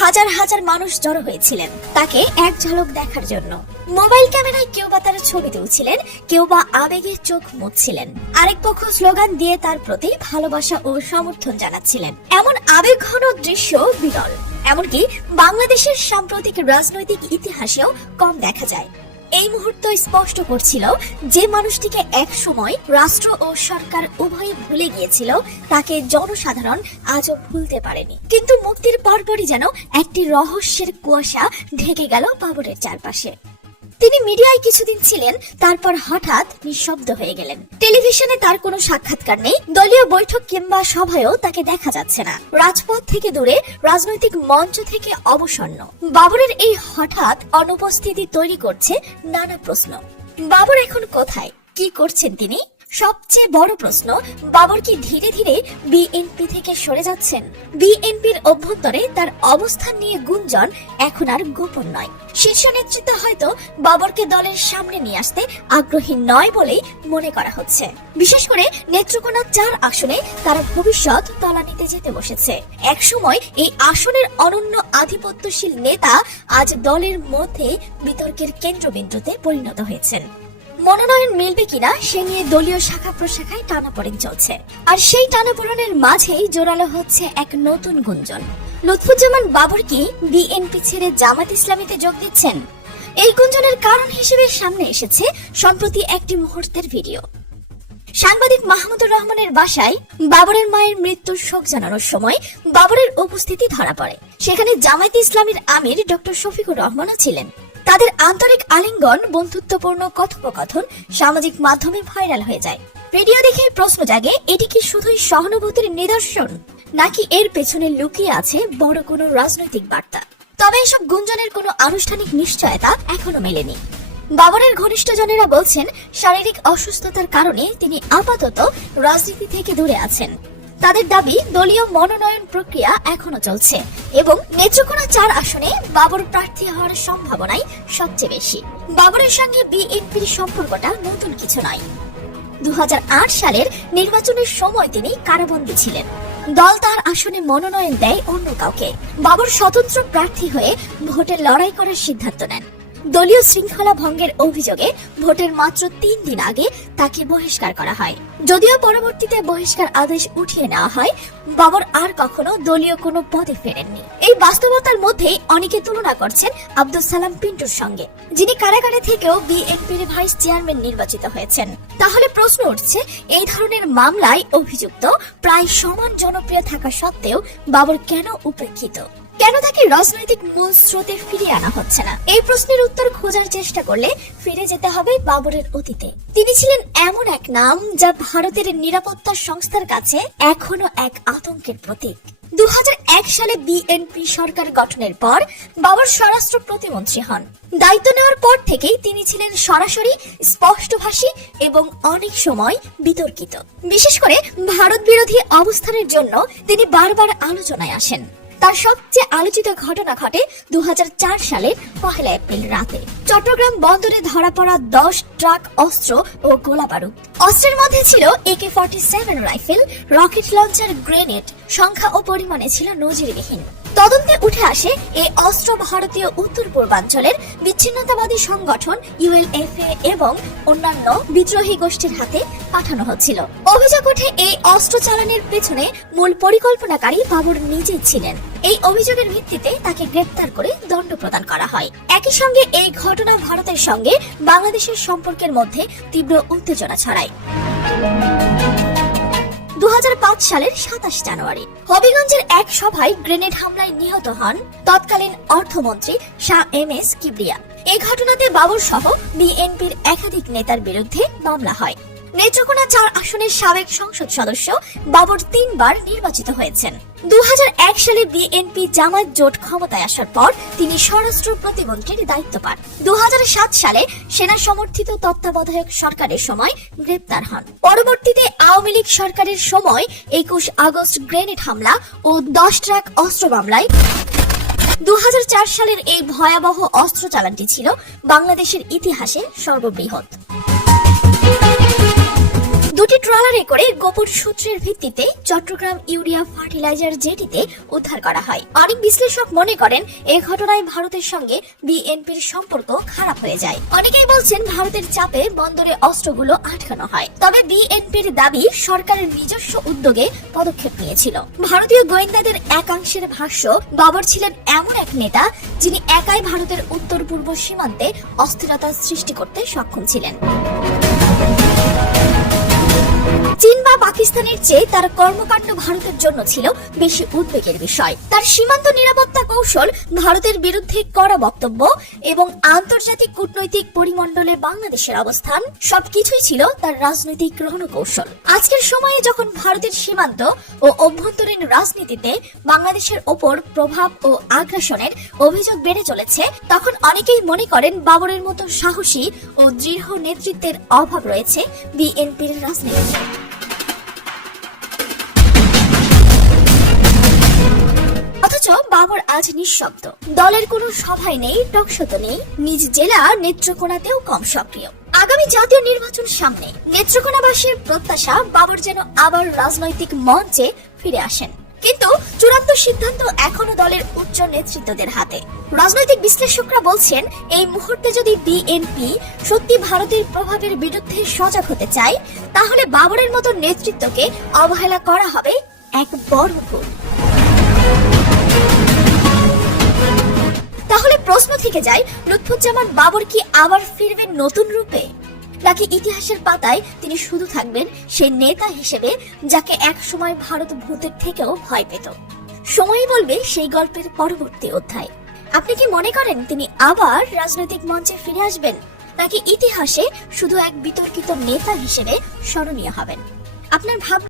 হাজার হাজার মানুষ জড়ো হয়েছিলেন তাকে এক ঝলক দেখার জন্য। মোবাইল ক্যামেরায় কেউ বা তার ছবি তুলছিলেন, কেউ বা আবেগে চোখ মুছছিলেন, আরেক পক্ষ স্লোগান দিয়ে তার প্রতি ভালোবাসা ও সমর্থন জানাচ্ছিলেন। এমন আবেগঘন দৃশ্য বিরল, এমনকি বাংলাদেশের সাম্প্রতিক রাজনৈতিক ইতিহাসেও কম দেখা যায়। এই মুহূর্ত স্পষ্ট করছিল যে মানুষটিকে এক সময় রাষ্ট্র ও সরকার উভয়ই ভুলে গিয়েছিল, তাকে জনসাধারণ আজও ভুলতে পারেনি। কিন্তু মুক্তির পরপরই যেন একটি রহস্যের কুয়াশা ঢেকে গেল বাবরের চারপাশে। তিনি মিডিয়ায় কিছুদিন ছিলেন, তারপর হঠাৎ নিঃশব্দ হয়ে গেলেন। টেলিভিশনে তার কোনো সাক্ষাৎকার নেই, দলীয় বৈঠক কিংবা সভায়ও তাকে দেখা যাচ্ছে না। রাজপথ থেকে দূরে, রাজনৈতিক মঞ্চ থেকে অবসন্ন। বাবরের এই হঠাৎ অনুপস্থিতি তৈরি করছে নানা প্রশ্ন। বাবর এখন কোথায়, কি করছেন তিনি? সবচেয়ে বড় প্রশ্ন, বাবর কি ধীরে ধীরে বিএনপি থেকে সরে যাচ্ছেন? বিএনপির অভ্যন্তরে তার অবস্থান নিয়ে গুঞ্জন এখন আর গোপন নয়। শীর্ষ নেতৃত্ব হয়তো বাবরকে দলের সামনে নিয়ে আসতে আগ্রহী নয় বলেই মনে করা হচ্ছে। বিশেষ করে নেত্রকোনা 4 আসনে তারা ভবিষ্যৎ তলানিতে যেতে বসেছে। একসময় এই আসনের অনন্য আধিপত্যশীল নেতা আজ দলের মধ্যে বিতর্কের কেন্দ্রবিন্দুতে পরিণত হয়েছেন। মনোনয়ন মিলবে কিনা সে নিয়ে দলীয় শাখা প্রশাখায় টানাপোড়েন চলছে, আর সেই টানাপোড়েনের মাঝেই জোরালো হচ্ছে এক নতুন গুঞ্জন। লুৎফুজ্জামান বাবর কি বিএনপি ছেড়ে জামাত ইসলামীতে যোগ দিচ্ছেন? এই গুঞ্জনের কারণ হিসেবে সামনে এসেছে সম্প্রতি একটি মুহূর্তের ভিডিও। সাংবাদিক মাহমুদুর রহমানের বাসায় বাবরের মায়ের মৃত্যুর শোক জানানোর সময় বাবরের উপস্থিতি ধরা পড়ে। সেখানে জামায়াতে ইসলামীর আমির ডক্টর শফিকুর রহমানও ছিলেন। তাদের আন্তরিক আলিঙ্গন, বন্ধুত্বপূর্ণ কথোপকথন সামাজিক মাধ্যমে ভাইরাল হয়ে যায়। ভিডিও দেখে প্রশ্ন জাগে, এটি কি শুধুই সহানুভূতির নিদর্শন, নাকি এর পেছনে লুকিয়ে আছে বড় কোনো রাজনৈতিক বার্তা? তবে এসব গুঞ্জনের কোনো আনুষ্ঠানিক নিশ্চয়তা এখনো মেলেনি। বাবরের ঘনিষ্ঠজনেরা বলছেন, শারীরিক অসুস্থতার কারণে তিনি আপাতত রাজনীতি থেকে দূরে আছেন। তাদের দাবি, দলীয় মনোনয়ন প্রক্রিয়া এখনো চলছে এবং নেত্রকোনা 4 আসনে বাবর প্রার্থী হওয়ার সম্ভাবনাই সবচেয়ে বেশি। বাবরের সঙ্গে বিএনপির সম্পর্কটা নতুন কিছু নয়। 2008 সালের নির্বাচনের সময় তিনি কারাবন্দী ছিলেন। দল তার আসনে মনোনয়ন দেয় অন্য কাউকে। বাবর স্বতন্ত্র প্রার্থী হয়ে ভোটে লড়াই করার সিদ্ধান্ত নেন। দলীয় শৃঙ্খলা ভঙ্গের অভিযোগে ভোটের মাত্র 3 দিন আগে তাকে বহিষ্কার করা হয়। যদিও পরবর্তীতে বহিষ্কার আদেশ উঠিয়ে নেওয়া হয়, বাবর আর কখনো দলীয় কোনো পদে ফেরেননি। এই বাস্তবতার মধ্যেই অনেকে তুলনা করছেন আব্দুল সালাম পিন্টুর সঙ্গে, যিনি কারাগারে থেকেও বিএনপির ভাইস চেয়ারম্যান নির্বাচিত হয়েছেন। তাহলে প্রশ্ন উঠছে, এই ধরনের মামলায় অভিযুক্ত প্রায় সমান জনপ্রিয় থাকা সত্ত্বেও বাবর কেন উপেক্ষিত? কেন তাকে রাজনৈতিক মূল স্রোতে ফিরিয়ে আনা হচ্ছে না? এই প্রশ্নের উত্তর খোঁজার চেষ্টা করলে ফিরে যেতে হবে বাবরের অতীতে। তিনি ছিলেন এমন এক নাম যা ভারতের নিরাপত্তা সংস্থার কাছে এখনো এক আতঙ্কের প্রতীক। 2001 সালে বিএনপি সরকার গঠনের পর বাবর স্বরাষ্ট্র প্রতিমন্ত্রী হন। দায়িত্ব নেওয়ার পর থেকেই তিনি ছিলেন সরাসরি, স্পষ্টভাষী এবং অনেক সময় বিতর্কিত। বিশেষ করে ভারত বিরোধী অবস্থানের জন্য তিনি বারবার আলোচনায় আসেন। তার সবচেয়ে আলোচিত ঘটনা ঘটে 2004 সালের 1 এপ্রিল রাতে। চট্টগ্রাম বন্দরে ধরা পড়া 10 ট্রাক অস্ত্র ও গোলা বারুদ। অস্ত্রের মধ্যে ছিল AK-47 rifle, rocket launcher, grenade. সংখ্যা ও পরিমাণে ছিল নজিরবিহীন। তদন্তে উঠে আসে এই অস্ত্র ভারতীয় উত্তর পূর্বাঞ্চলের বিচ্ছিন্নতাবাদী সংগঠন ULFA এবং অন্যান্য বিদ্রোহী গোষ্ঠীর হাতে পাঠানো হচ্ছিল। অভিযোগ ওঠে, এই অস্ত্র চালানের পেছনে মূল পরিকল্পনাকারী বাবর নিজেই ছিলেন। এই অভিযোগের ভিত্তিতে তাকে গ্রেপ্তার করে দণ্ড প্রদান করা হয়। একই সঙ্গে এই ঘটনা ভারতের সঙ্গে বাংলাদেশের সম্পর্কের মধ্যে তীব্র উত্তেজনা ছড়ায়। 2005 সালের 27 জানুয়ারি হবিগঞ্জের এক সভায় গ্রেনেড হামলায় নিহত হন তৎকালীন অর্থমন্ত্রী শাহ MS কিবরিয়া। এই ঘটনাতে বাবর সহ বিএনপির একাধিক নেতার বিরুদ্ধে মামলা হয়। নেত্রকোনা 4 আসনের সাবেক সংসদ সদস্য বাবর 3 বার নির্বাচিত হয়েছেন। 2001 সালে বিএনপি জামায়াত জোট ক্ষমতায় আসার পর তিনি স্বরাষ্ট্র প্রতিমন্ত্রীর দায়িত্ব পান। 2007 সালে সেনা সমর্থিত তত্ত্বাবধায়ক সরকারের সময় গ্রেপ্তার হন। পরবর্তীতে আওয়ামী লীগ সরকারের সময় 21 আগস্ট গ্রেনেড হামলা ও 10 ট্রাক অস্ত্র মামলায় 2004 সালের এই ভয়াবহ অস্ত্র চালানটি ছিল বাংলাদেশের ইতিহাসে সর্ববৃহৎ। দুটি ট্রলারে করে গোপন সূত্রের ভিত্তিতে চট্টগ্রাম ইউরিয়া ফার্টিলাইজার জেটিতে উদ্ধার করা হয়। অনেক বিশ্লেষক মনে করেন এই ঘটনায় ভারতের সঙ্গে বিএনপির সম্পর্ক খারাপ হয়ে যায়। অনেকেই বলছেন ভারতের চাপে বন্দরে অস্ত্রগুলো আটকানো হয়। তবে বিএনপির দাবি সরকারের নিজস্ব উদ্যোগে পদক্ষেপ নিয়েছিল। ভারতীয় গোয়েন্দাদের একাংশের ভাষ্য, বাবর ছিলেন এমন এক নেতা যিনি একাই ভারতের উত্তর পূর্ব সীমান্তে অস্থিরতা সৃষ্টি করতে সক্ষম ছিলেন। চীন বা পাকিস্তানের চেয়ে তার কর্মকাণ্ড ভারতের জন্য ছিল বেশি উদ্বেগের বিষয়। তার সীমান্ত নিরাপত্তা কৌশল, ভারতের বিরুদ্ধে কড়া বক্তব্য এবং আন্তর্জাতিক কূটনৈতিক পরিমণ্ডলে বাংলাদেশের অবস্থান সবকিছুই ছিল তার রাজনৈতিক রণকৌশল। আজকের সময়ে যখন ভারতের সীমান্ত ও অভ্যন্তরীণ রাজনীতিতে বাংলাদেশের ওপর প্রভাব ও আগ্রাসনের অভিযোগ বেড়ে চলেছে, তখন অনেকেই মনে করেন বাবরের মতো সাহসী ও দৃঢ় নেতৃত্বের অভাব রয়েছে বিএনপির রাজনীতিতে। অথচ বাবর আজ নিঃশব্দ। দলের কোনো সভায় নেই, টকশোতে নেই, নিজ জেলা নেত্রকোনাতেও কম সক্রিয়। আগামী জাতীয় নির্বাচন সামনে, নেত্রকোনাবাসীর প্রত্যাশা বাবর যেন আবার রাজনৈতিক মঞ্চে ফিরে আসেন। কিন্তু চূড়ান্ত সিদ্ধান্ত এখনো দলের উচ্চ নেতৃত্বদের হাতে। রাজনৈতিক বিশ্লেষকরা বলছেন, এই মুহূর্তে যদি বিএনপি সত্যি ভারতের প্রভাবের বিরুদ্ধে সজাগ হতে চায়, তাহলে বাবরের মতো নেতৃত্বকে অবহেলা করা হবে এক বড় ভুল। তাহলে প্রশ্ন থেকে যায়, লুৎফুজ্জামান বাবর কি আবার ফিরবেন নতুন রূপে, নাকি ইতিহাসের পাতায় তিনি শুধু থাকবেন সেই নেতা হিসেবে যাকে একসময় ভারত ভূতের থেকেও ভয় পেত? সময়ই বলবে সেই গল্পের পরবর্তী অধ্যায়। আপনি কি মনে করেন তিনি আবার রাজনৈতিক মঞ্চে ফিরে আসবেন, নাকি ইতিহাসে শুধু এক বিতর্কিত নেতা হিসেবে স্মরণীয় হবেন? আপনার ভাব